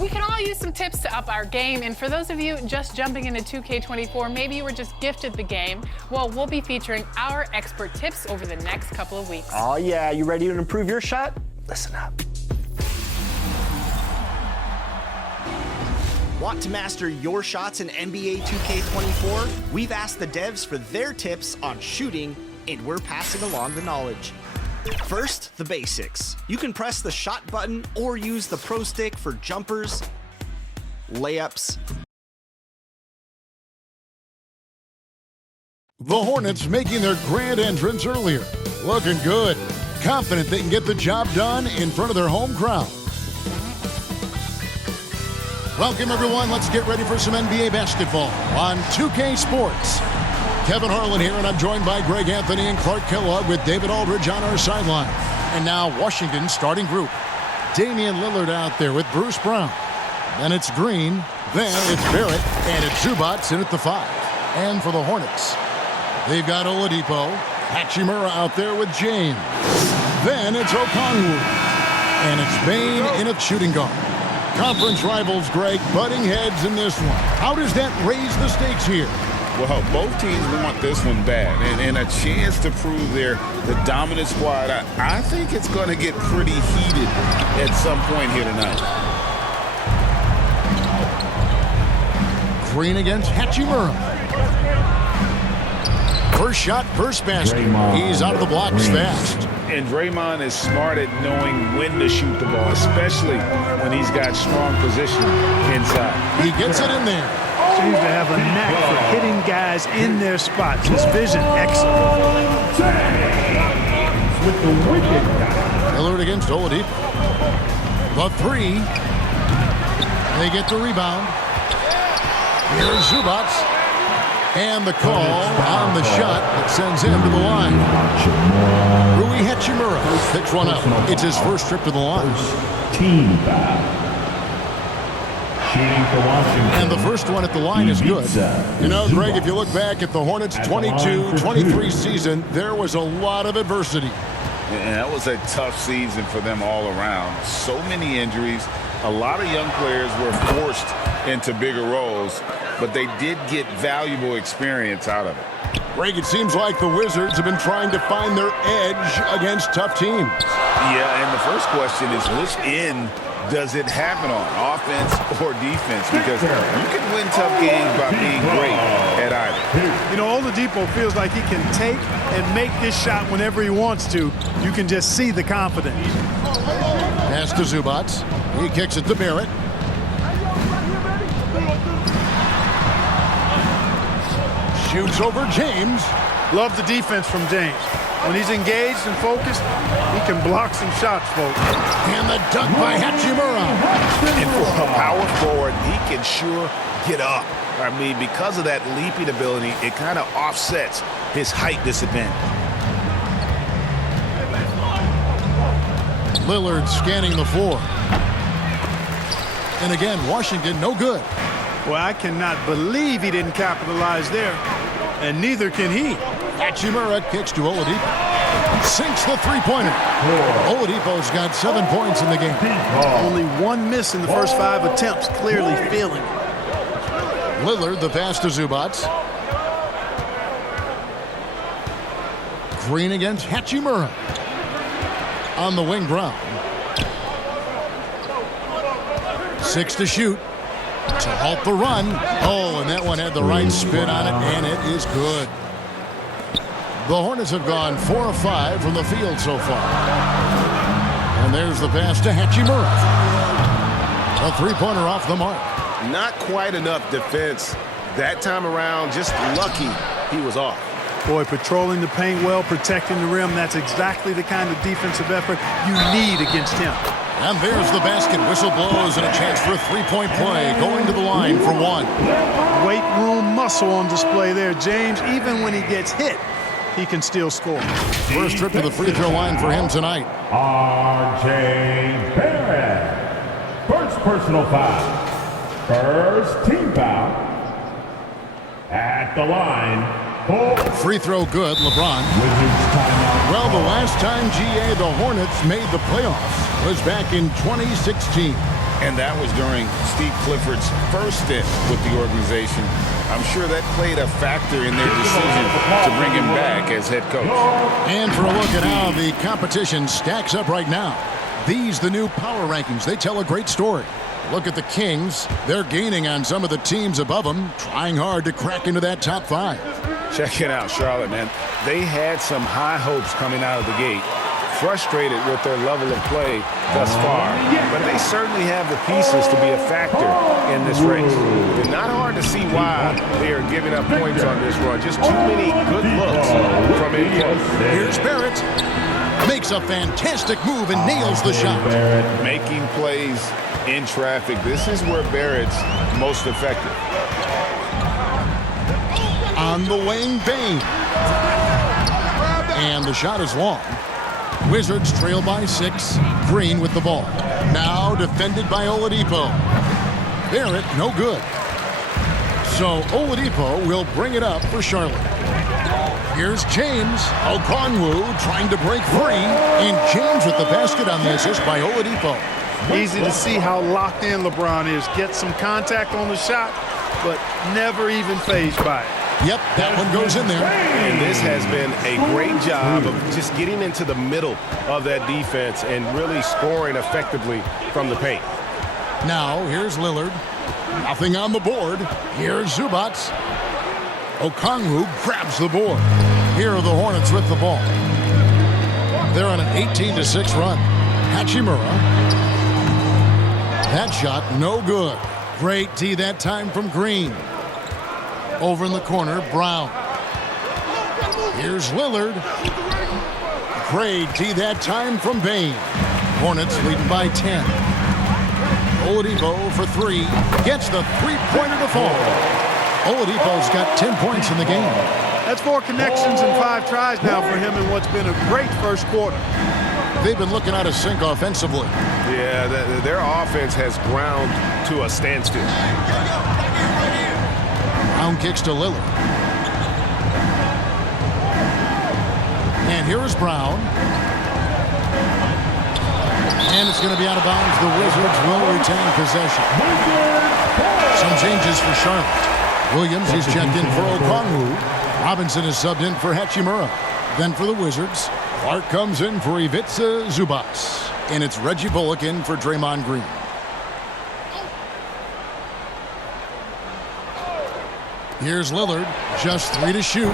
We can all use some tips to up our game, and for those of you just jumping into 2K24, maybe you were just gifted the game, well, we'll be featuring our expert tips over the next couple of weeks. Oh yeah, you ready to improve your shot? Listen up. Want to master your shots in NBA 2K24? We've asked the devs for their tips on shooting, and we're passing along the knowledge. First, the basics. You can press the shot button or use the pro stick for jumpers, layups. The Hornets making their grand entrance earlier. Looking good. Confident they can get the job done in front of their home crowd. Welcome, everyone. Let's get ready for some NBA basketball on 2K Sports. Kevin Harlan here, and I'm joined by Greg Anthony and Clark Kellogg with David Aldridge on our sideline. And now Washington's starting group. Damian Lillard out there with Bruce Brown. Then it's Green. Then it's Barrett. And it's Zubac in at the 5. And for the Hornets, they've got Oladipo. Hachimura out there with James. Then it's Okongwu. And it's Bane in at shooting guard. Conference rivals, Greg, butting heads in this one. How does that raise the stakes here? Well, both teams want this one bad, and a chance to prove they're the dominant squad. I think it's going to get pretty heated at some point here tonight. Green against Hachimura. First shot, first basket. He's out of the blocks fast. And Draymond is smart at knowing when to shoot the ball, especially when he's got strong position inside. He gets it in there. Seems to have a knack for hitting guys in their spots. His vision, excellent. With the wicked guy. Lillard against Oladipo. The 3. They get the rebound. Here's Zubac. And the call on the shot that sends him to the line. Rui Hachimura picks one up. It's his first trip to the line. Team foul. And the first one at the line is good. You know, Greg, if you look back at the Hornets' 22-23 season, there was a lot of adversity. And that was a tough season for them all around. So many injuries. A lot of young players were forced into bigger roles, but they did get valuable experience out of it. Greg, it seems like the Wizards have been trying to find their edge against tough teams. Yeah, and the first question is, which end does it happen on, offense or defense? Because you can win tough games by being great at either. You know, Oladipo feels like he can take and make this shot whenever he wants to. You can just see the confidence. Pass to Zubac. He kicks it to Barrett. Shoots over James. Love the defense from James. When he's engaged and focused, he can block some shots, folks. And the dunk by Hachimura. And for a power forward, he can sure get up. I mean, because of that leaping ability, it kind of offsets his height disadvantage. Lillard scanning the floor. And again, Washington no good. Well, I cannot believe he didn't capitalize there. And neither can he. Hachimura kicks to Oladipo. Sinks the three-pointer. Oladipo's got 7 points in the game. Only one miss in the first 5 attempts, clearly feeling it. Lillard, the pass to Zubac. Green against Hachimura. On the wing, Brown. 6 to shoot. To halt the run. Oh, and that one had the right spin on it, and it is good. The Hornets have gone 4 of 5 from the field so far. And there's the pass to Hachimura. A three-pointer off the mark. Not quite enough defense that time around. Just lucky he was off. Boy, patrolling the paint well, protecting the rim. That's exactly the kind of defensive effort you need against him. And there's the basket. Whistle blows and a chance for a three-point play. Going to the line for 1. Weight room muscle on display there. James, even when he gets hit, he can still score. First trip to the free throw line for him tonight. R.J. Barrett. First personal foul. First team foul. At the line. Free throw good, LeBron. Well, the last time, GA, the Hornets made the playoffs was back in 2016. And that was during Steve Clifford's first stint with the organization. I'm sure that played a factor in their decision to bring him back as head coach. And for a look at how the competition stacks up right now. These, the new power rankings, they tell a great story. Look at the Kings. They're gaining on some of the teams above them, trying hard to crack into that top 5. Check it out, Charlotte, man. They had some high hopes coming out of the gate. Frustrated with their level of play thus far, but they certainly have the pieces to be a factor in this race. It's not hard to see why they are giving up points on this run. Just too many good looks from in close. Here's Barrett. Makes a fantastic move and nails the shot. Making plays in traffic. This is where Barrett's most effective. On the wing, Bane. And the shot is long. Wizards trail by 6. Green with the ball. Now defended by Oladipo. Barrett, no good. So Oladipo will bring it up for Charlotte. Here's James. Okongwu trying to break free. And James with the basket on the assist by Oladipo. Easy to see how locked in LeBron is. Gets some contact on the shot, but never even fazed by it. Yep, that one goes in there. And this has been a great job of just getting into the middle of that defense and really scoring effectively from the paint. Now, here's Lillard. Nothing on the board. Here's Zubac. Okongwu grabs the board. Here are the Hornets with the ball. They're on an 18-6 run. Hachimura. That shot, no good. Great D that time from Green. Over in the corner, Brown. Here's Lillard. Great D that time from Bane. Hornets leading by 10. Oladipo for 3. Gets the three-pointer to fall. Oladipo's got 10 points in the game. That's 4 connections and 5 tries now for him in what's been a great first quarter. They've been looking out of sync offensively. Yeah, their offense has ground to a standstill. Brown kicks to Lillard. And here is Brown. And it's going to be out of bounds. The Wizards will retain possession. Some changes for Charlotte. Williams is checked in for Okongwu. Robinson is subbed in for Hachimura. Then for the Wizards, Clark comes in for Ivica Zubac. And it's Reggie Bullock in for Draymond Green. Here's Lillard, just 3 to shoot.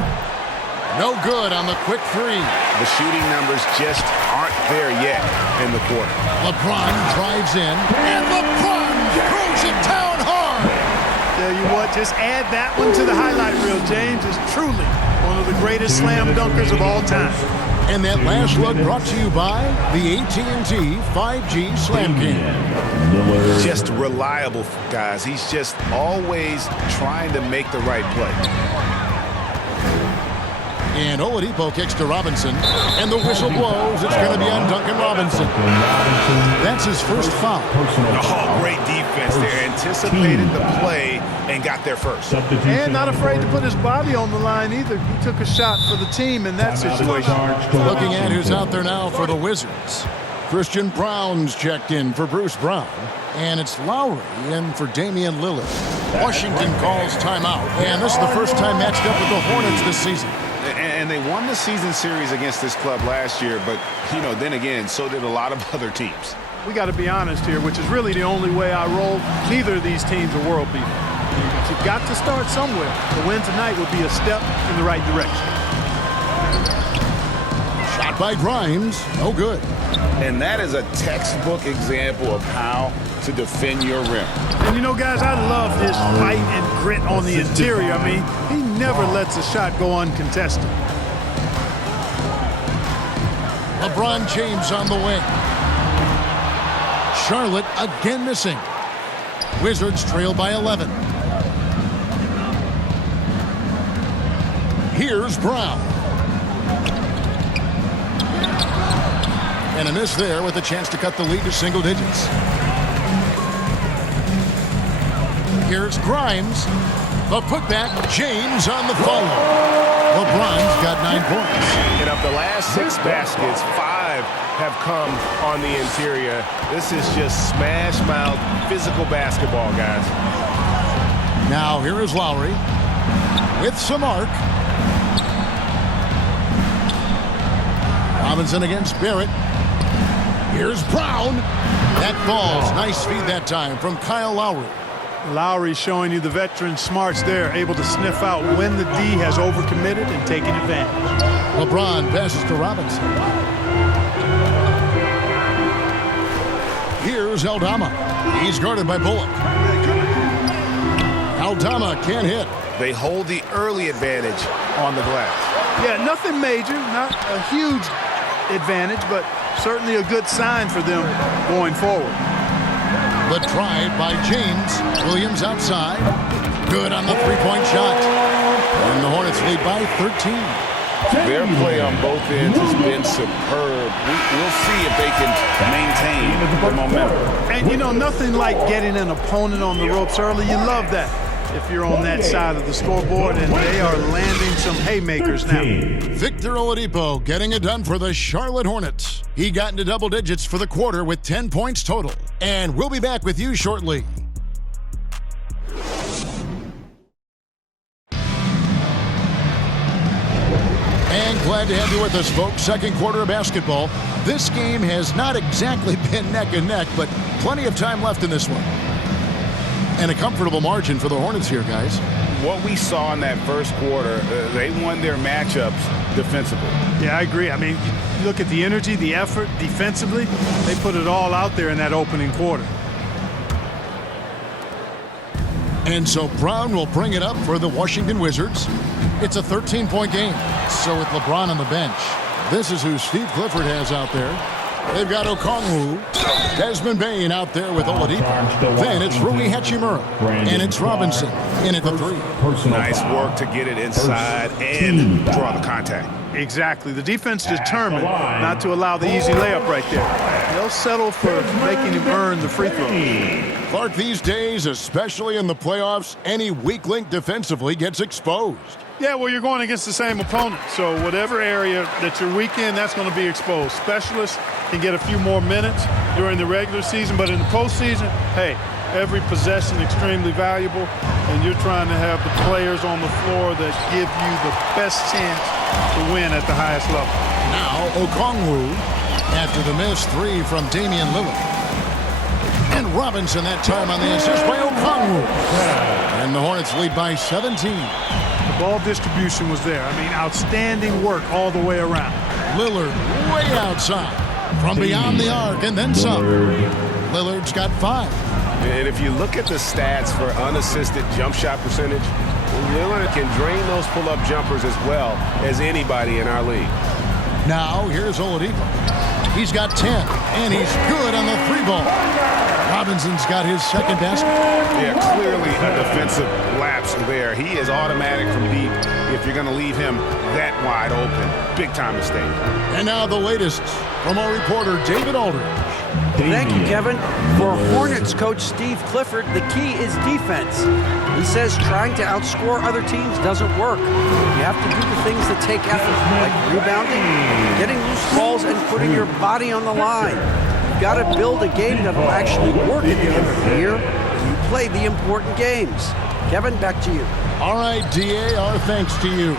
No good on the quick 3. The shooting numbers just aren't there yet in the quarter. LeBron drives in, and LeBron throws it down hard. Tell you what, just add that one to the highlight reel. James is truly one of the greatest slam dunkers of all time. And that last look brought to you by the AT&T 5G Slam Game. Just reliable, guys. He's just always trying to make the right play. And Oladipo kicks to Robinson, and the whistle blows. It's going to be on Duncan Robinson. That's his first foul. Oh, great defense there. Anticipated the play and got there first. And not afraid to put his body on the line either. He took a shot for the team in that situation. Looking at who's out there now for the Wizards. Christian Brown's checked in for Bruce Brown. And it's Lowry in for Damian Lillard. Washington calls timeout. And this is the first time matched up with the Hornets this season. And they won the season series against this club last year, but, you know, then again, so did a lot of other teams. We got to be honest here, which is really the only way I roll. Neither of these teams are world beaters. But you've got to start somewhere. The win tonight would be a step in the right direction. Shot by Grimes, no good. And that is a textbook example of how to defend your rim. And you know, guys, I love his fight and grit on the interior. I mean, he never lets a shot go uncontested. LeBron James on the wing. Charlotte again missing. Wizards trail by 11. Here's Brown. And a miss there with a chance to cut the lead to single digits. Here's Grimes. The putback, James on the follow. LeBron's got 9 points. And of the last 6 baskets, 5 5 have come on the interior. This is just smash mouth physical basketball, guys. Now here is Lowry with some arc. Robinson against Barrett. Here's Brown. That falls. Nice feed that time from Kyle Lowry. Lowry showing you the veteran smarts there, able to sniff out when the D has overcommitted and taken advantage. LeBron passes to Robinson. Here's Aldama. He's guarded by Bullock. Aldama can't hit. They hold the early advantage on the glass. Yeah, nothing major, not a huge advantage, but certainly a good sign for them going forward. The try by James. Williams outside. Good on the three-point shot. And the Hornets lead by 13. Their play on both ends has been superb. We'll see if they can maintain the momentum. And, you know, nothing like getting an opponent on the ropes early. You love that if you're on that side of the scoreboard, and they are landing some haymakers now. Victor Oladipo getting it done for the Charlotte Hornets. He got into double digits for the quarter with 10 points total. And we'll be back with you shortly. And glad to have you with us, folks. Second quarter of basketball. This game has not exactly been neck and neck, but plenty of time left in this one. And a comfortable margin for the Hornets here, guys. What we saw in that first quarter, they won their matchups defensively. Yeah, I agree. I mean, you look at the energy, the effort defensively, they put it all out there in that opening quarter. And so Brown will bring it up for the Washington Wizards. It's a 13-point game. So with LeBron on the bench, this is who Steve Clifford has out there. They've got Okongwu, Desmond Bain out there with Oladipo. Then it's Rui Hachimura, and it's Robinson in at the three. Nice work to get it inside and draw the contact. Exactly. The defense determined not to allow the easy layup right there. They'll settle for making him earn the free throw. Clark, these days, especially in the playoffs, any weak link defensively gets exposed. Yeah, well, you're going against the same opponent. So whatever area that you're weak in, that's going to be exposed. Specialists can get a few more minutes during the regular season, but in the postseason, hey, every possession extremely valuable, and you're trying to have the players on the floor that give you the best chance to win at the highest level. Now Okongwu after the missed three from Damian Lillard. And Robinson that time on the assist by Okongwu. And the Hornets lead by 17. The ball distribution was there. I mean, outstanding work all the way around. Lillard way outside from beyond the arc and then some. Lillard's got 5. And if you look at the stats for unassisted jump shot percentage, Lillard can drain those pull-up jumpers as well as anybody in our league. Now here's Oladipo. He's got 10, and he's good on the 3-ball. Robinson's got his second basket. Yeah, clearly a defensive lapse there. He is automatic from deep if you're going to leave him that wide open. Big time mistake. And now the latest from our reporter, David Aldridge. Thank you, Kevin. For Hornets coach Steve Clifford, the key is defense. He says trying to outscore other teams doesn't work. You have to do the things that take effort, like rebounding, getting loose balls, and putting your body on the line. You've got to build a game that will actually work at the end of the year. You play the important games. Kevin, back to you. All right, DA, our thanks to you.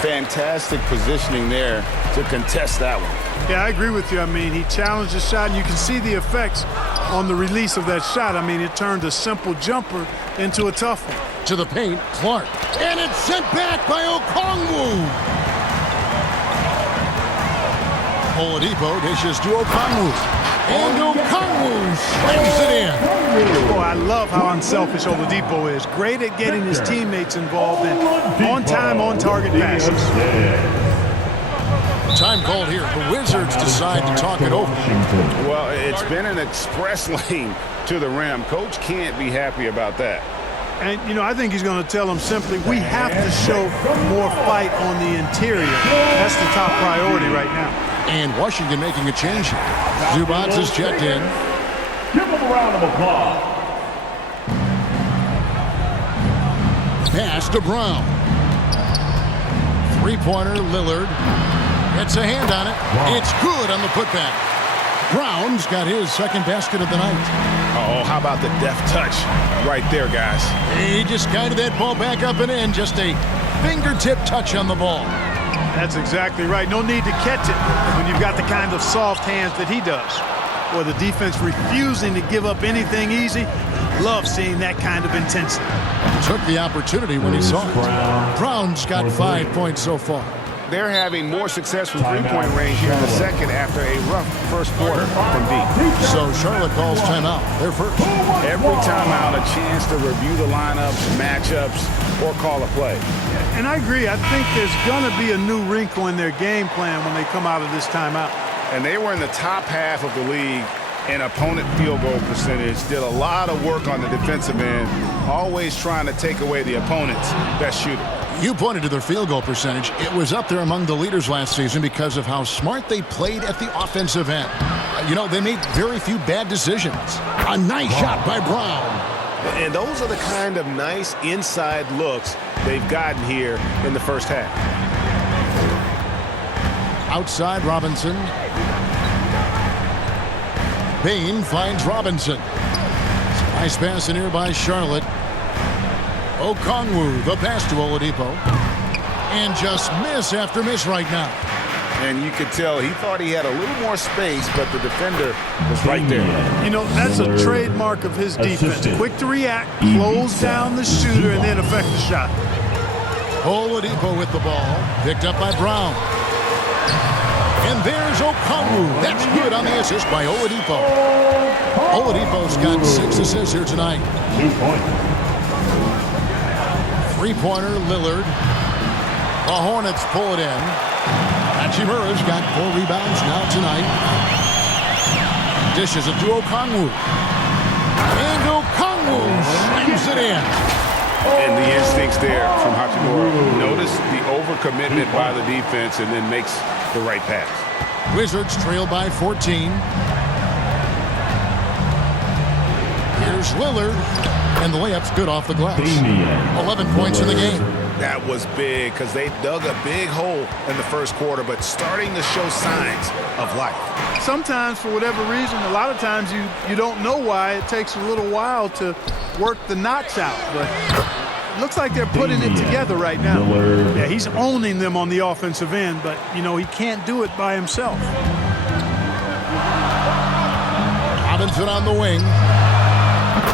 Fantastic positioning there to contest that one. Yeah, I agree with you. I mean, he challenged the shot, and you can see the effects on the release of that shot. I mean, it turned a simple jumper into a tough one. To the paint, Clark. And it's sent back by Okongwu. Oladipo dishes to Okongwu. And Okongwu slams it in. Oh, I love how unselfish Oladipo is. Great at getting his teammates involved in on-time, on-target passes. Time called here. The Wizards decide to talk it over. Well, it's been an express lane to the rim. Coach can't be happy about that. And, you know, I think he's going to tell them simply, we have to show more fight on the interior. That's the top priority right now. And Washington making a change here. Zubac is checked in. Give him a round of applause. Pass to Brown. Three-pointer, Lillard. Gets a hand on it. It's good on the putback. Brown's got his second basket of the night. Oh, how about the deft touch right there, guys? He just guided that ball back up and in. Just a fingertip touch on the ball. That's exactly right. No need to catch it when you've got the kind of soft hands that he does. Or the defense refusing to give up anything easy. Love seeing that kind of intensity. Took the opportunity when he saw it. Brown's got 5 points so far. They're having more success from three-point range here in the second after a rough first quarter from deep. So Charlotte calls timeout. They're first. Every timeout, a chance to review the lineups, matchups, or call a play. And I agree. I think there's going to be a new wrinkle in their game plan when they come out of this timeout. And they were in the top half of the league in opponent field goal percentage. Did a lot of work on the defensive end, always trying to take away the opponent's best shooter. You pointed to their field goal percentage. It was up there among the leaders last season because of how smart they played at the offensive end. You know, they made very few bad decisions. A nice shot by Brown. And those are the kind of nice inside looks they've gotten here in the first half. Outside Robinson. Payne finds Robinson. Nice pass in here by Charlotte. Okongwu, the pass to Oladipo. And just miss after miss right now. And you could tell he thought he had a little more space, but the defender was right there. You know, that's a trademark of his defense. Quick to react, close down the shooter, and then affect the shot. Oladipo with the ball. Picked up by Brown. And there's Okongwu. That's good on the assist by Oladipo. Oladipo's got 6 assists here tonight. 2 points. Three-pointer, Lillard. The Hornets pull it in. Hachimura's got 4 rebounds now tonight. Dishes it to Okongwu. And Okongwu slams it in. And the instincts there from Hachimura. Notice the overcommitment by the defense and then makes the right pass. Wizards trail by 14. Here's Lillard. And the layup's good off the glass. 11 points in the game. That was big because they dug a big hole in the first quarter, but starting to show signs of life. Sometimes, for whatever reason, a lot of times you don't know why. It takes a little while to work the knots out. But it looks like they're putting it together right now. Yeah, he's owning them on the offensive end, but, you know, he can't do it by himself. Robinson on the wing.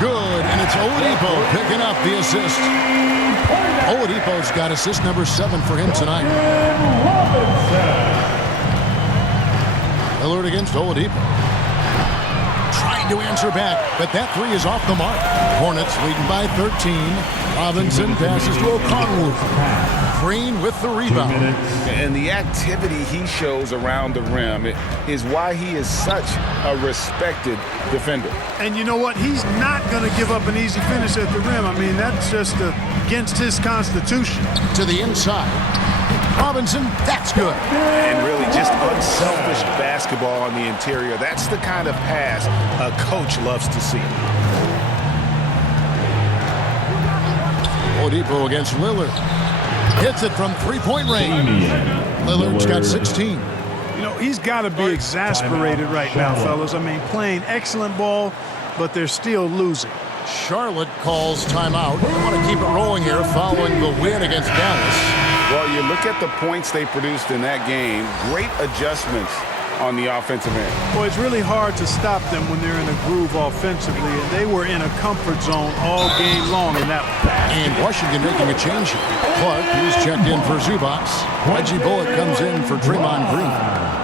Good, and it's Oladipo picking up the assist. Oladipo's got assist number 7 for him tonight. Lillard against Oladipo. Trying to answer back, but that 3 is off the mark. Hornets leading by 13. Robinson passes to Okongwu. Green with the rebound. And the activity he shows around the rim is why he is such a respected defender. And you know what? He's not going to give up an easy finish at the rim. I mean, that's just against his constitution. To the inside. Robinson, that's good. And really just unselfish basketball on the interior. That's the kind of pass a coach loves to see. Oladipo against Lillard. Hits it from 3-point range. Lillard's got 16. You know, he's got to be exasperated right now, fellas. I mean, playing excellent ball, but they're still losing. Charlotte calls timeout. They want to keep it rolling here following the win against Dallas. Well, you look at the points they produced in that game. Great adjustments on the offensive end. Well, it's really hard to stop them when they're in a groove offensively, and they were in a comfort zone all game long in that one. And Washington making a change here. Clark, he's checked in for Zubac. Reggie Bullock comes in for Draymond Green.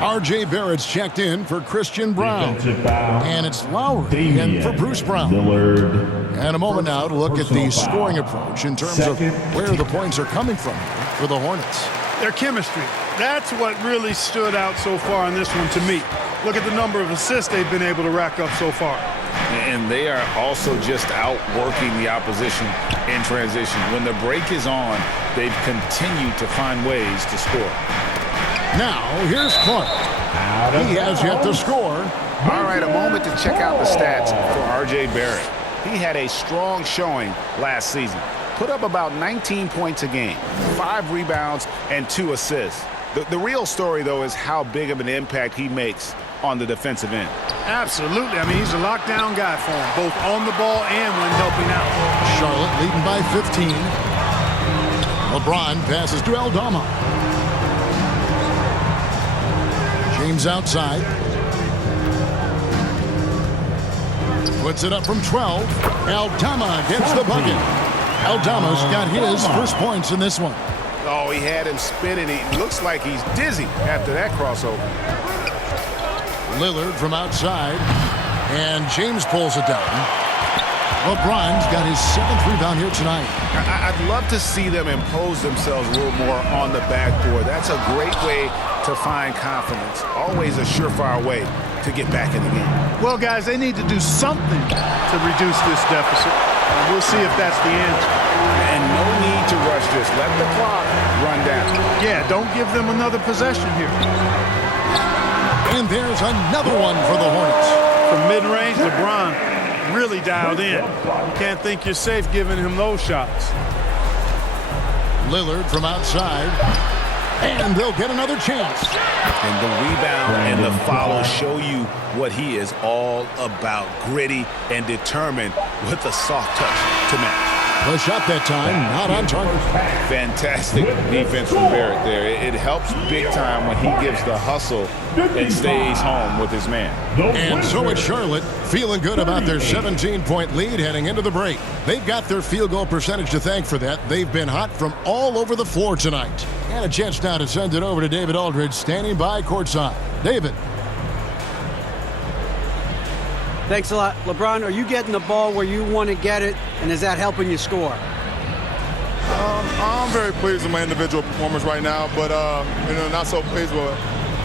R.J. Barrett's checked in for Christian Brown. And it's Lowry in for Bruce Brown. And a moment now to look at the scoring approach in terms of where the points are coming from for the Hornets. Their chemistry. That's what really stood out so far in this one to me. Look at the number of assists they've been able to rack up so far. And they are also just outworking the opposition in transition. When the break is on, they've continued to find ways to score. Now, here's Clark. He has yet to score. All right, a moment to check out the stats for R.J. Barrett. He had a strong showing last season. Put up about 19 points a game, 5 rebounds, and 2 assists. The real story, though, is how big of an impact he makes on the defensive end. Absolutely. I mean, he's a lockdown guy for him, both on the ball and when helping out. Charlotte leading by 15. LeBron passes to Aldama. James outside. Puts it up from 12. Aldama gets the bucket. Aldama's got his first points in this one. Oh, he had him spinning. He looks like he's dizzy after that crossover. Lillard from outside. And James pulls it down. LeBron's got his 7th rebound here tonight. I'd love to see them impose themselves a little more on the backboard. That's a great way to find confidence. Always a surefire way to get back in the game. Well, guys, they need to do something to reduce this deficit. And we'll see if that's the answer. And no need to rush this. Let the clock run down. Yeah, don't give them another possession here. And there's another one for the Hornets. From mid-range, LeBron really dialed in. You can't think you're safe giving him those shots. Lillard from outside. And they'll get another chance. And the rebound and the follow show you what he is all about. Gritty and determined with a soft touch to match. The shot that time, not on target. Fantastic defense from Barrett there. It helps big time when he gives the hustle and stays home with his man. And so it's Charlotte feeling good about their 17-point lead heading into the break. They've got their field goal percentage to thank for that. They've been hot from all over the floor tonight. And a chance now to send it over to David Aldridge standing by courtside. David. Thanks a lot. LeBron, are you getting the ball where you want to get it, and is that helping you score? I'm very pleased with my individual performance right now, but not so pleased with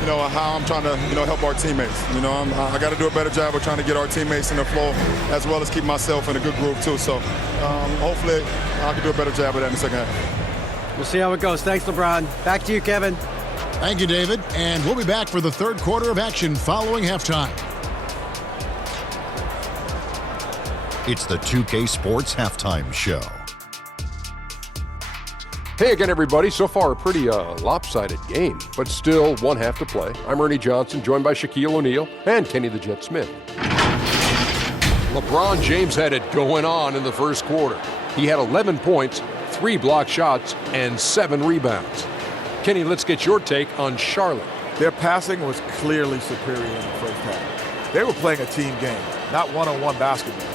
how I'm trying to help our teammates. I got to do a better job of trying to get our teammates in the flow as well as keep myself in a good groove too. So hopefully I can do a better job of that in the second half. We'll see how it goes. Thanks, LeBron. Back to you, Kevin. Thank you, David. And we'll be back for the third quarter of action following halftime. It's the 2K Sports Halftime Show. Hey again, everybody. So far, a pretty lopsided game, but still one half to play. I'm Ernie Johnson, joined by Shaquille O'Neal and Kenny the Jet Smith. LeBron James had it going on in the first quarter. He had 11 points, 3 blocked shots, and 7 rebounds. Kenny, let's get your take on Charlotte. Their passing was clearly superior in the first half. They were playing a team game, not one-on-one basketball.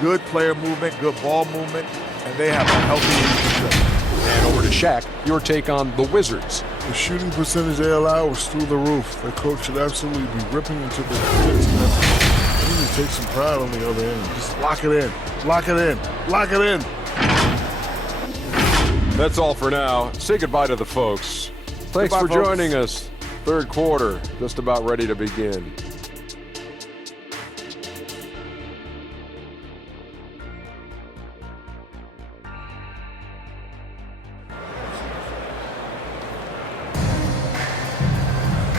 Good player movement, good ball movement, and they have a healthy lead. And over to Shaq, your take on the Wizards. The shooting percentage they allowed was through the roof. The coach should absolutely be ripping into the defense. He need to take some pride on the other end. Just lock it in, lock it in, lock it in. That's all for now. Say goodbye to the folks. Thanks for joining us. Third quarter, just about ready to begin.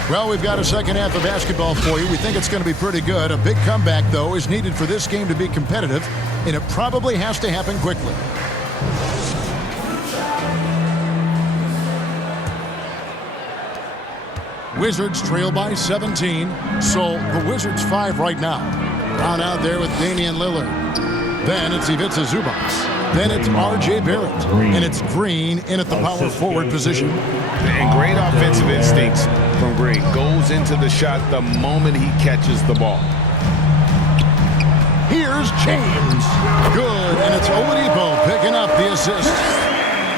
Well, we've got a second half of basketball for you. We think it's going to be pretty good. A big comeback, though, is needed for this game to be competitive, and it probably has to happen quickly. Wizards trail by 17, so the Wizards 5 right now. Brown out there with Damian Lillard. Then it's Ivica Zubac. Then it's R.J. Barrett. And it's Green in at the power forward position. And great offensive instincts from Green. Goes into the shot the moment he catches the ball. Here's James. Good, and it's Oladipo picking up the assist.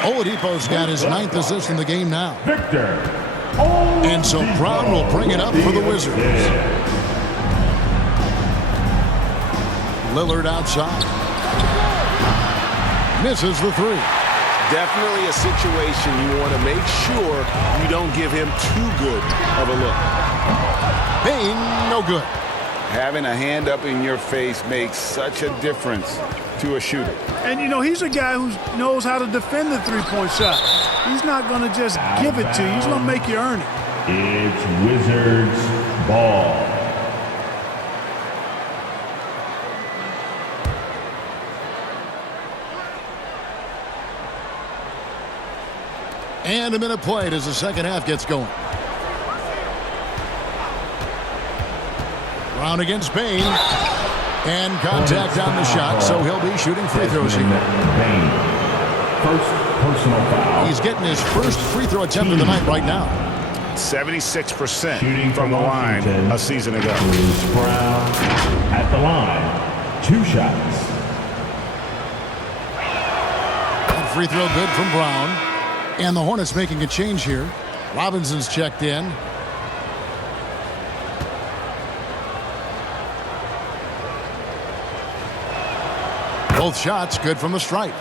Oladipo's got his 9th assist in the game now. And so Brown will bring it up for the Wizards. Lillard outside. Misses the 3. Definitely a situation you want to make sure you don't give him too good of a look. Payne, no good. Having a hand up in your face makes such a difference to a shooter. And, he's a guy who knows how to defend the three-point shot. He's not going to just give it to you. He's going to make you earn it. It's Wizards ball. And a minute played as the second half gets going. Brown against Bain. And contact on the shot, so he'll be shooting free throws here. First personal foul. He's getting his first free throw attempt of the night right now. 76% Shooting from the line a season ago. Brown at the line. 2 shots. That free throw good from Brown. And the Hornets making a change here. Robinson's checked in. Both shots good from the stripe.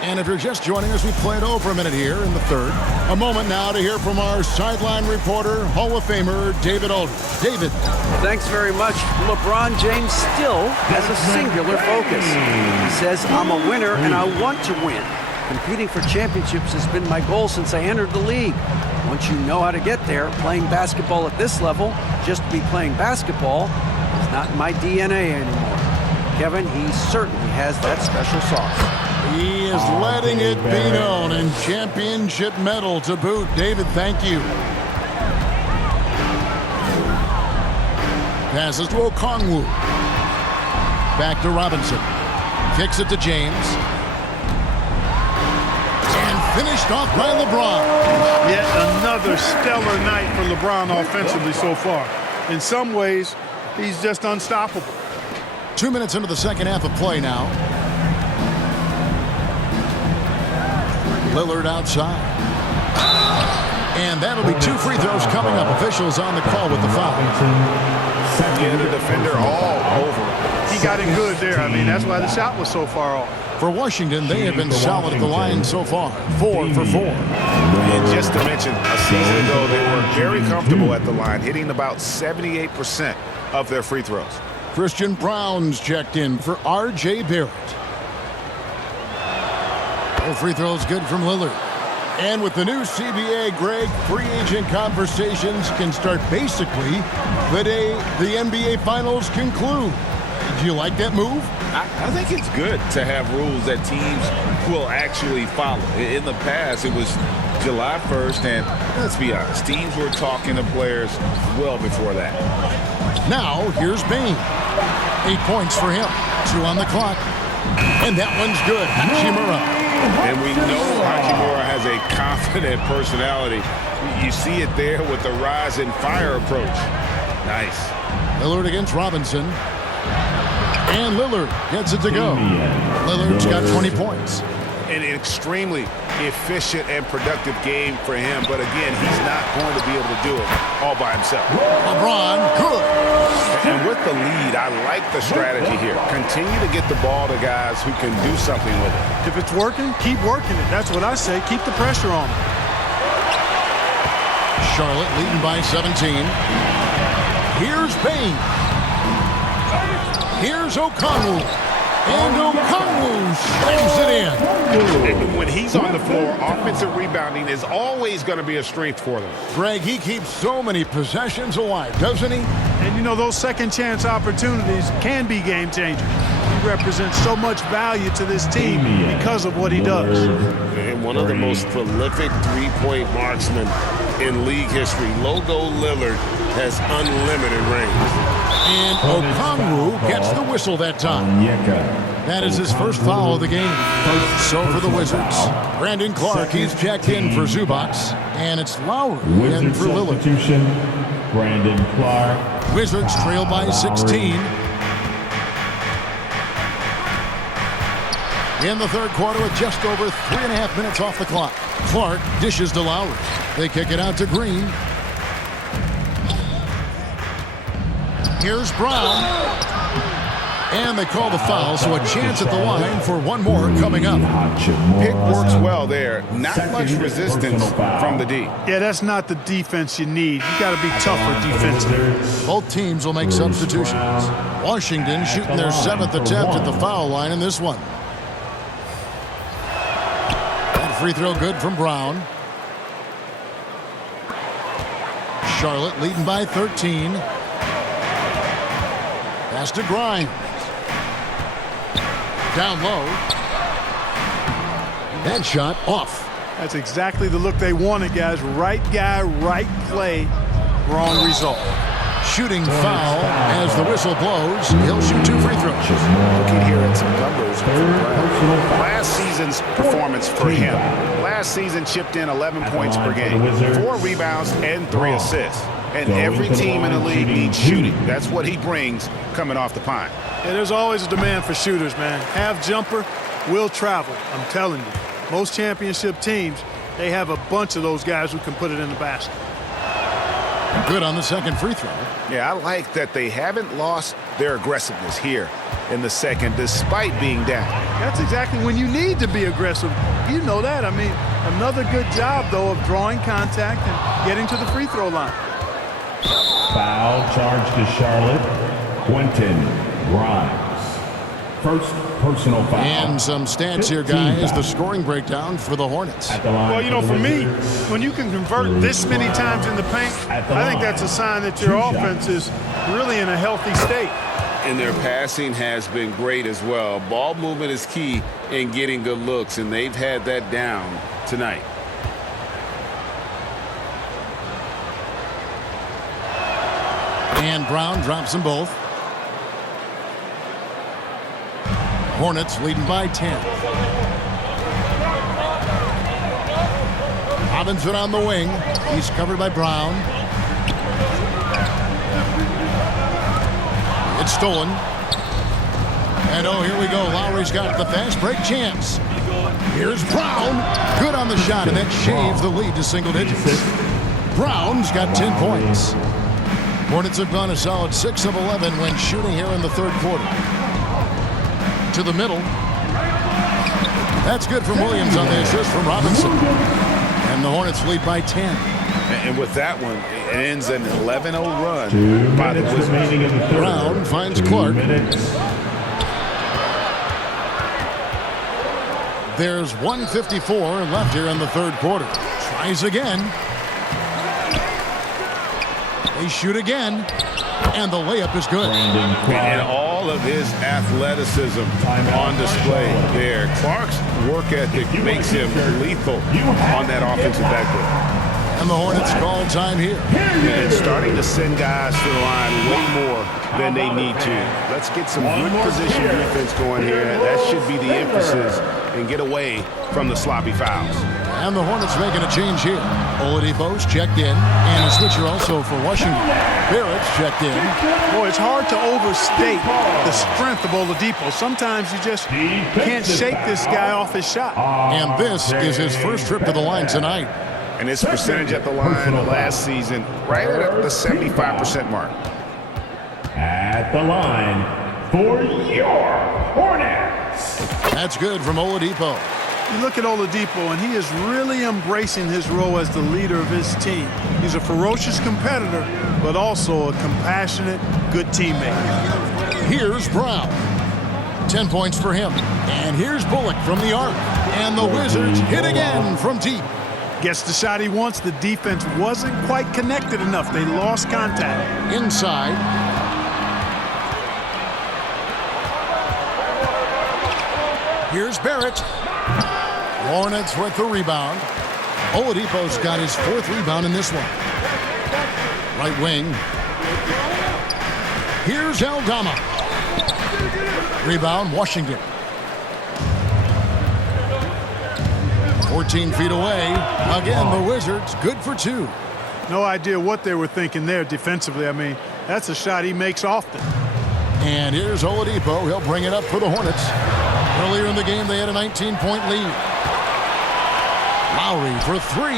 And if you're just joining us, we played over a minute here in the third. A moment now to hear from our sideline reporter, Hall of Famer, David Aldridge. David. Thanks very much. LeBron James still has a singular focus. He says, I'm a winner and I want to win. Competing for championships has been my goal since I entered the league. Once you know how to get there, playing basketball at this level, just to be playing basketball, is not in my DNA anymore. Kevin, he certainly has that special sauce. He is letting it be known, and championship medal to boot. David, thank you. Passes to Okongwu. Back to Robinson. Kicks it to James. And finished off by LeBron. Yet another stellar night for LeBron offensively so far. In some ways, he's just unstoppable. 2 minutes into the second half of play now. Lillard outside. And that'll be 2 free throws coming up. Officials on the call with the foul. Yeah, the defender all over. He got it good there. I mean, that's why the shot was so far off. For Washington, they have been solid at the line so far. 4 for 4. And just to mention, a season ago, they were very comfortable at the line, hitting about 78% of their free throws. Christian Brown's checked in for R.J. Barrett. All free throws good from Lillard. And with the new CBA, Greg, free agent conversations can start basically the day the NBA Finals conclude. Do you like that move? I think it's good to have rules that teams will actually follow. In the past, it was July 1st, and let's be honest, teams were talking to players well before that. Now, here's Bain. 8 points for him. 2 on the clock. And that one's good. Hachimura. And we know Hachimura has a confident personality. You see it there with the rise and fire approach. Nice. Lillard against Robinson. And Lillard gets it to go. Lillard's got 20 points. An extremely efficient and productive game for him. But again, he's not going to be able to do it all by himself. LeBron, good. And with the lead, I like the strategy here. Continue to get the ball to guys who can do something with it. If it's working, keep working it. That's what I say. Keep the pressure on him. Charlotte leading by 17. Here's Bain. Here's Okongwu. And Okongwu slams it in. And when he's on the floor, offensive rebounding is always going to be a strength for them. Greg, he keeps so many possessions alive, doesn't he? And you know, those second chance opportunities can be game changers. He represents so much value to this team because of what he does. And one of the most prolific three-point marksmen in league history. Logo Lillard has unlimited range. And Okongwu gets the whistle that time. That is his first foul of the game. So for the Wizards, Brandon Clark, he's checked in for Zubac. And it's Lowry in for Lillard. Brandon Clark. Wizards trail by 16. In the third quarter with just over 3.5 minutes off the clock. Clark dishes to Lowry. They kick it out to Green. Here's Brown. And they call the foul, so a chance at the line for one more coming up. Pick works well there. Not much resistance from the D. Yeah, that's not the defense you need. You got to be tougher defensively. Both teams will make substitutions. Washington shooting their 7th attempt at the foul line in this one. That free throw good from Brown. Charlotte leading by 13. Pass to Grimes. Down low. That shot off. That's exactly the look they wanted, guys. Right guy, right play, wrong result. Shooting foul as the whistle blows. He'll shoot 2 free throws. Looking here at some numbers. Last season's performance for him. Last season chipped in 11 points per game, 4 rebounds and 3 assists. And every team in the league needs shooting. That's what he brings coming off the pine. Yeah, there's always a demand for shooters, man. Half jumper will travel. I'm telling you. Most championship teams, they have a bunch of those guys who can put it in the basket. Good on the second free throw. Yeah, I like that they haven't lost their aggressiveness here in the second despite being down. That's exactly when you need to be aggressive. You know that. I mean, another good job, though, of drawing contact and getting to the free throw line. Foul charge to Charlotte. Quentin Grimes. First personal foul. And some stats here, guys. The scoring breakdown for the Hornets. Well, you know, for me, when you can convert this many times in the paint, I think that's a sign that your offense is really in a healthy state. And their passing has been great as well. Ball movement is key in getting good looks, and they've had that down tonight. And Brown drops them both. Hornets leading by 10. Robinson on the wing. He's covered by Brown. It's stolen. And oh, here we go. Lowry's got the fast break chance. Here's Brown. Good on the shot, and that shaves the lead to single digits. Brown's got 10 points. Hornets have gone a solid 6 of 11 when shooting here in the third quarter. To the middle. That's good from Williams on the assist from Robinson. And the Hornets lead by 10. And with that one, it ends an 11-0 run by the Wizards. Brown finds Clark. There's 1:54 left here in the third quarter. Tries again. They shoot again. And the layup is good. And all of his athleticism on display there. Clark's work ethic makes him lethal on that offensive backboard. And the Hornets call time here. And starting to send guys to the line way more than they need to. Let's get some good position defense going here. That should be the emphasis and get away from the sloppy fouls. And the Hornets making a change here. Oladipo's checked in. And a switcher also for Washington. Barrett's checked in. Boy, it's hard to overstate the strength of Oladipo. Sometimes you just can't shake this guy off his shot. And this is his first trip to the line tonight. And his percentage at the line last season, right at the 75% mark. At the line for your Hornets. That's good from Oladipo. You look at Oladipo, and he is really embracing his role as the leader of his team. He's a ferocious competitor, but also a compassionate, good teammate. Here's Brown. 10 points for him. And here's Bullock from the arc. And the Wizards hit again from deep. Gets the shot he wants. The defense wasn't quite connected enough. They lost contact. Inside. Here's Barrett. Hornets with the rebound. Oladipo's got his 4th rebound in this one. Right wing. Here's Aldama. Rebound, Washington. 14 feet away. Again, the Wizards good for 2. No idea what they were thinking there defensively. I mean, that's a shot he makes often. And here's Oladipo. He'll bring it up for the Hornets. Earlier in the game, they had a 19-point lead. Lowry for 3.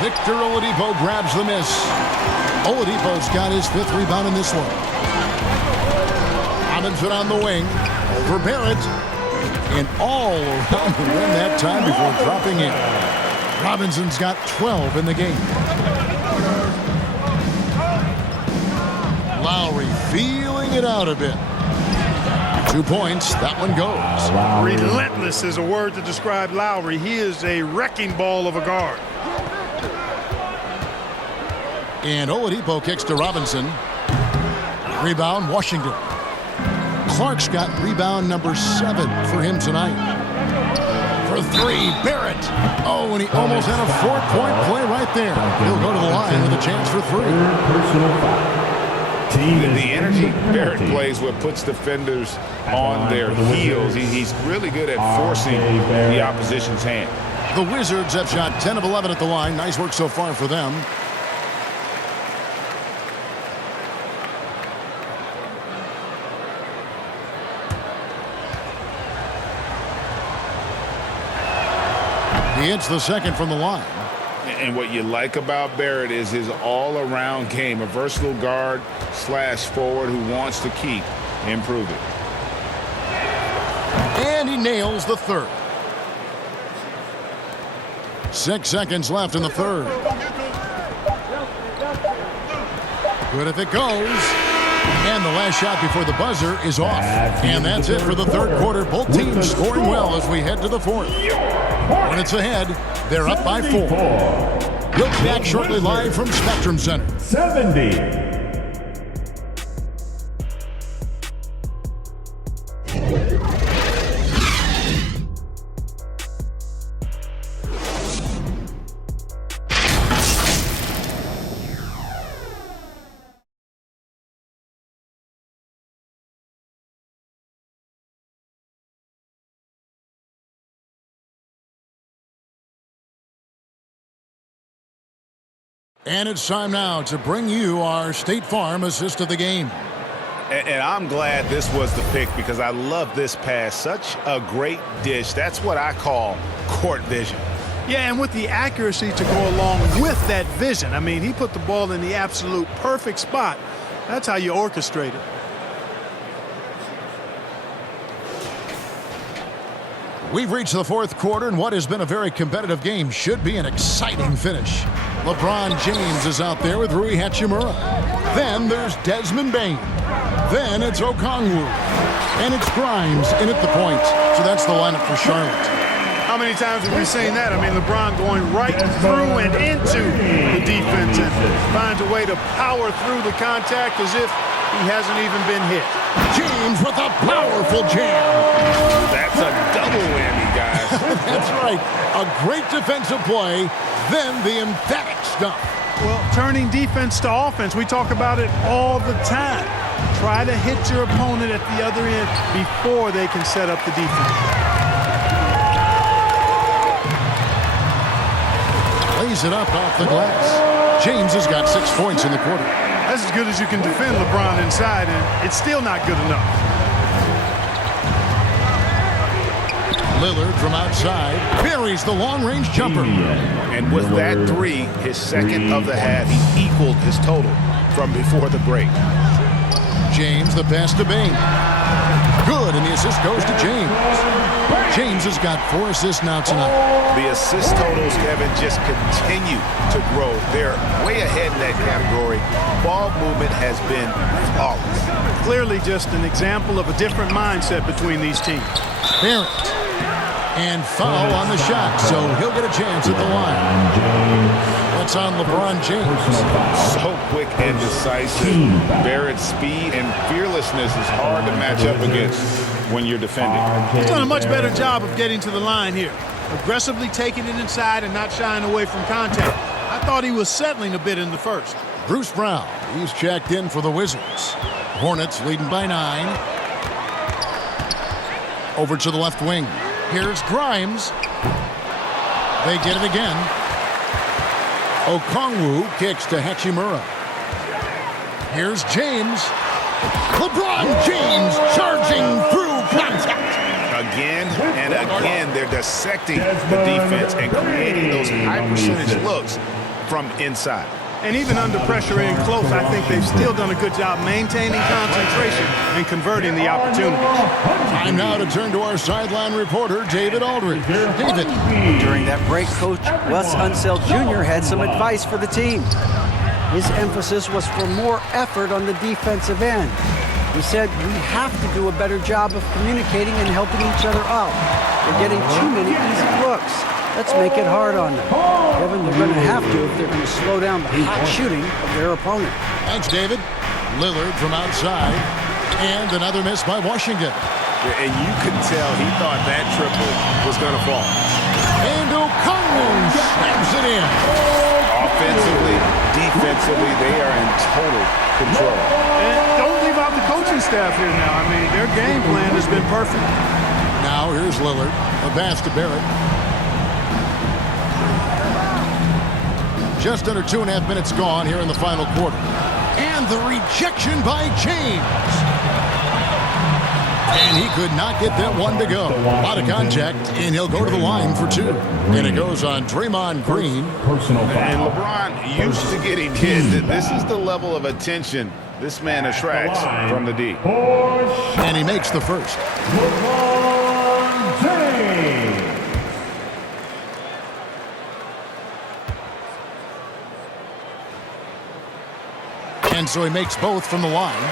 Victor Oladipo grabs the miss. Oladipo's got his 5th rebound in this one. Robinson on the wing. Over Barrett. And all around the rim that time before dropping in. Robinson's got 12 in the game. Lowry feeling it out a bit. 2 points. That one goes. Relentless is a word to describe Lowry. He is a wrecking ball of a guard. And Oladipo kicks to Robinson. Rebound, Washington. Clark's got rebound number 7 for him tonight. for three. Barrett. Oh, and he almost had a 4-point play right there. He'll go to the line with a chance for three. The energy Barrett plays with puts defenders on their heels. He's really good at forcing the opposition's hand. The Wizards have shot 10 of 11 at the line. Nice work so far for them. He hits the second from the line. And what you like about Barrett is his all-around game, a versatile guard / forward who wants to keep improving. And he nails the third. 6 seconds left in the third. Good if it goes. And the last shot before the buzzer is off. And that's it for the third quarter. Both teams scoring well as we head to the fourth. Hornets ahead. They're up by 4. We'll be back shortly live from Spectrum Center. 70. And it's time now to bring you our State Farm assist of the game. And I'm glad this was the pick because I love this pass. Such a great dish. That's what I call court vision. Yeah, and with the accuracy to go along with that vision. I mean, he put the ball in the absolute perfect spot. That's how you orchestrate it. We've reached the fourth quarter, and what has been a very competitive game should be an exciting finish. LeBron James is out there with Rui Hachimura. Then there's Desmond Bane. Then it's Okongwu. And it's Grimes in at the point. So that's the lineup for Charlotte. How many times have we seen that? I mean, LeBron going right through and into the defense and finds a way to power through the contact as if he hasn't even been hit. James with a powerful jam. That's a double whammy, guys. That's right. A great defensive play, then the emphatic stuff. Well, turning defense to offense, we talk about it all the time. Try to hit your opponent at the other end before they can set up the defense. Lays it up off the glass. James has got 6 points in the quarter. That's as good as you can defend LeBron inside, and it's still not good enough. Lillard from outside buries the long-range jumper. And with that three, his second of the half, he equaled his total from before the break. James, the pass to Bane. Good, and the assist goes to James. James has got 4 assists now tonight. The assist totals, Kevin, just continue to grow. They're way ahead in that category. Ball movement has been flawless. Clearly just an example of a different mindset between these teams. Barrett. And foul on the shot, so he'll get a chance at the line. That's on LeBron James. So quick and decisive. Barrett's speed and fearlessness is hard to match up against when you're defending. He's done a much better job of getting to the line here. Aggressively taking it inside and not shying away from contact. I thought he was settling a bit in the first. Bruce Brown, he's checked in for the Wizards. Hornets leading by 9. Over to the left wing. Here's Grimes. They get it again. Okongwu kicks to Hachimura. Here's James. LeBron James charging through contact. Again and again, they're dissecting the defense and creating those high-percentage looks from inside. And even under pressure in close, I think they've still done a good job maintaining concentration and converting the opportunities. Time now to turn to our sideline reporter, David Aldridge. David. During that break, Coach Wes Unseld Jr. had some advice for the team. His emphasis was for more effort on the defensive end. He said we have to do a better job of communicating and helping each other out. They're getting too many easy looks. Let's make it hard on them. Kevin, they're going to have to if they're going to slow down the hot shooting of their opponent. Thanks, David. Lillard from outside. And another miss by Washington. And you could tell he thought that triple was going to fall. And Okongwu slams it in. Offensively, defensively, they are in total control. And don't leave out the coaching staff here now. I mean, their game plan has been perfect. Now here's Lillard. A pass to Barrett. Just under 2.5 minutes gone here in the final quarter. And the rejection by James. And he could not get that one to go. A lot of contact, and he'll go to the line for 2. And it goes on Draymond Green. And LeBron used to getting hit. This is the level of attention this man attracts from the D. And he makes the first. And so he makes both from the line.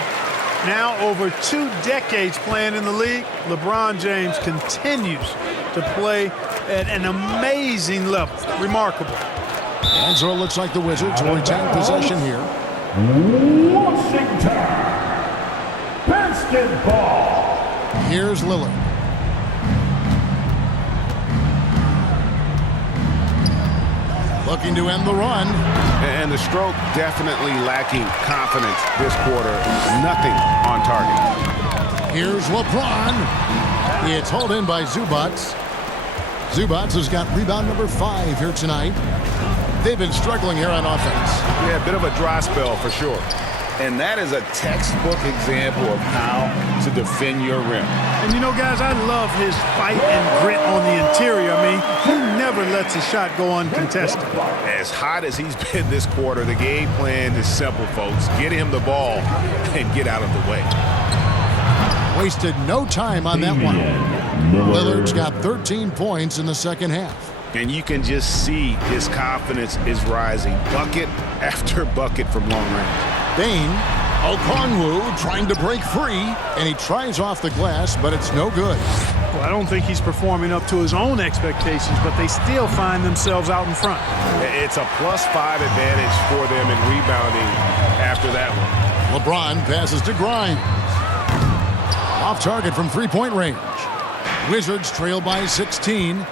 Now over 2 decades playing in the league, LeBron James continues to play at an amazing level. Remarkable. And so it looks like the Wizards will retain possession here. Washington basketball. Here's Lillard. Looking to end the run. And the stroke definitely lacking confidence this quarter. Nothing on target. Here's LeBron. It's hauled in by Zubac. Zubac has got rebound number 5 here tonight. They've been struggling here on offense. Yeah, a bit of a dry spell for sure. And that is a textbook example of how to defend your rim. And you know, guys, I love his fight and grit on the interior. I mean, he never lets a shot go uncontested. As hot as he's been this quarter, the game plan is simple, folks. Get him the ball and get out of the way. Wasted no time on that one. Lillard's got 13 points in the second half. And you can just see his confidence is rising. Bucket after bucket from long range. Bane, Okongwu trying to break free, and he tries off the glass, but it's no good. Well, I don't think he's performing up to his own expectations, but they still find themselves out in front. It's a +5 advantage for them in rebounding after that one. LeBron passes to Grimes. Off target from three-point range. Wizards trail by 16.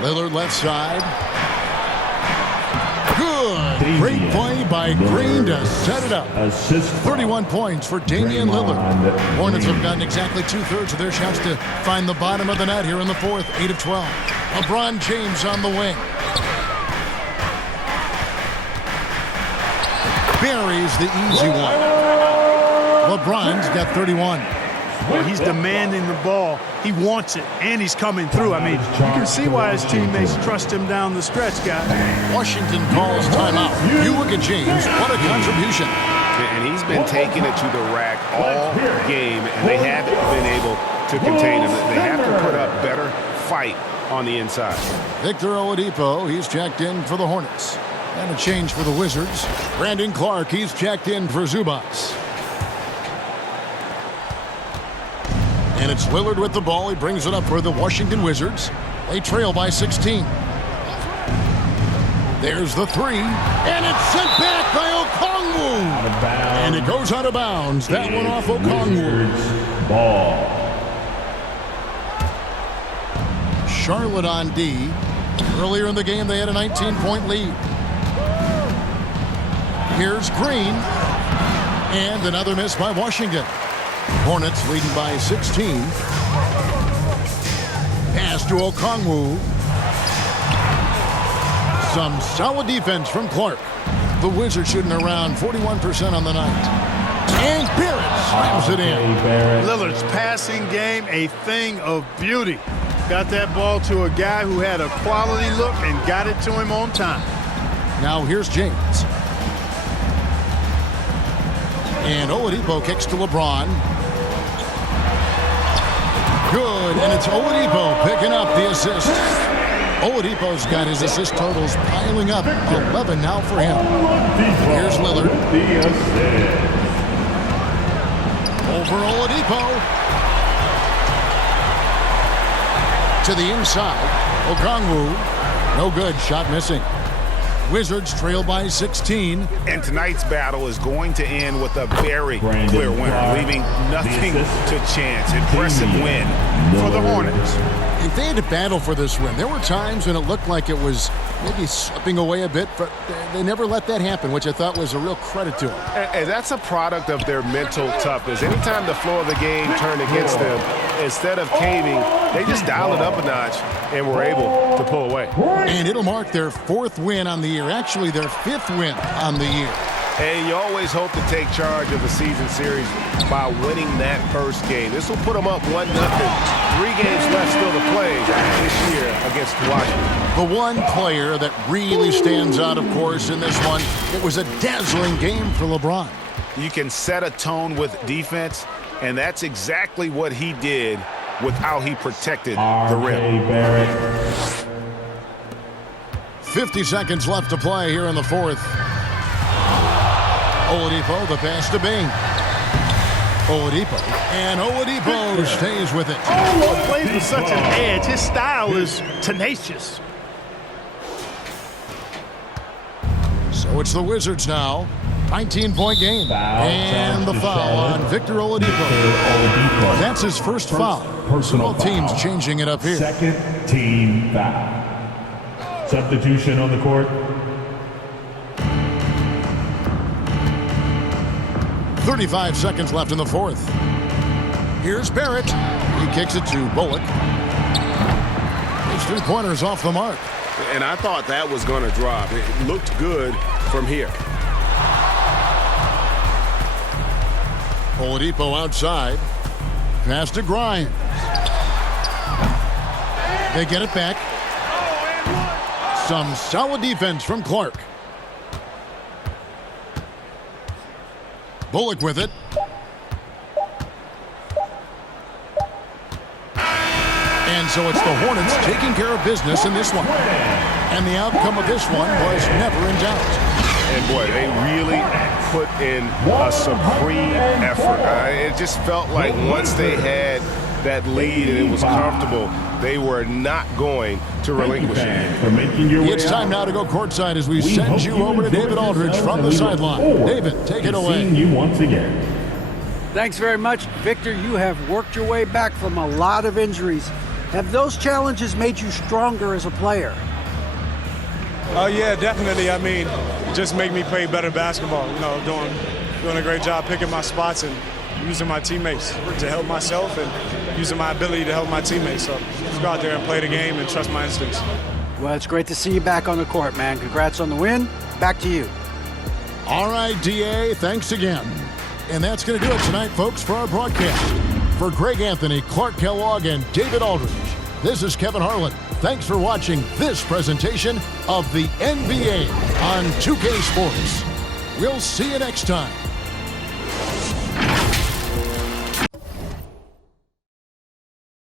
Lillard left side. Good. Great play by Green to set it up. 31 points for Damian Lillard. Hornets have gotten exactly 2/3 of their shots to find the bottom of the net here in the fourth. 8 of 12. LeBron James on the wing. Buries the easy one. LeBron's got 31. Well, he's demanding the ball. He wants it, and he's coming through. I mean, you can see why his teammates trust him down the stretch, guys. Washington calls timeout. You look at James. What a contribution. And he's been taking it to the rack all game, and they haven't been able to contain him. They have to put up better fight on the inside. Victor Oladipo, he's checked in for the Hornets. And a change for the Wizards. Brandon Clark, he's checked in for Zubac. And it's Lillard with the ball. He brings it up for the Washington Wizards. They trail by 16. There's the three. And it's sent back by Okongwu. And it goes out of bounds. That one off Okongwu. Ball. Charlotte on D. Earlier in the game, they had a 19-point lead. Here's Green. And another miss by Washington. Hornets leading by 16. Pass to Okongwu. Some solid defense from Clark. The Wizards shooting around 41% on the night. And Barrett slams it in. Lillard's passing game, a thing of beauty. Got that ball to a guy who had a quality look and got it to him on time. Now here's James. And Oladipo kicks to LeBron. Good, and it's Oladipo picking up the assist. Oladipo's got his assist totals piling up. 11 now for him. Here's Lillard. Over Oladipo. To the inside. Okongwu. No good. Shot missing. Wizards trail by 16. And tonight's battle is going to end with a very clear winner, leaving nothing to chance. Impressive win for the Hornets. If they had to battle for this win, there were times when it looked like it was maybe slipping away a bit, but they never let that happen, which I thought was a real credit to them. And that's a product of their mental toughness. Anytime the flow of the game turned against them, instead of caving, they just dialed it up a notch and were able to pull away. And it'll mark their 4th win on the year, actually their 5th win on the year. And you always hope to take charge of the season series by winning that first game. This will put them up 1-0. 3 games left still to play this year against Washington. The one player that really stands out, of course, in this one, it was a dazzling game for LeBron. You can set a tone with defense, and that's exactly what he did with how he protected the rim. 50 seconds left to play here in the 4th. Oladipo, the pass to Bing. Oladipo, and Oladipo stays with it. Oh, plays with such an edge. His style is tenacious. So it's the Wizards now. 19-point game. And the foul on Victor Oladipo. That's his first foul. Both teams changing it up here. Second team foul. Substitution on the court. 35 seconds left in the 4th. Here's Barrett. He kicks it to Bullock. His 3-pointers off the mark. And I thought that was going to drop. It looked good from here. Oladipo outside. Pass to Grimes. They get it back. Some solid defense from Clark. Bullock with it. And so it's the Hornets taking care of business in this one. And the outcome of this one was never in doubt. And boy, they really put in a supreme effort. It just felt like once they had that lead and it was comfortable, they were not going to relinquish it. It's time now to go courtside as we send you over to David Aldridge from the sideline. David, take it away. Seeing you once again. Thanks very much, Victor. You have worked your way back from a lot of injuries. Have those challenges made you stronger as a player? Oh, yeah, definitely. I mean, just make me play better basketball. You know, doing a great job picking my spots and using my teammates to help myself and using my ability to help my teammates. So just go out there and play the game and trust my instincts. Well, it's great to see you back on the court, man. Congrats on the win. Back to you. All right, DA, thanks again. And that's going to do it tonight, folks, for our broadcast. For Greg Anthony, Clark Kellogg, and David Aldridge, this is Kevin Harlan. Thanks for watching this presentation of the NBA on 2K Sports. We'll see you next time.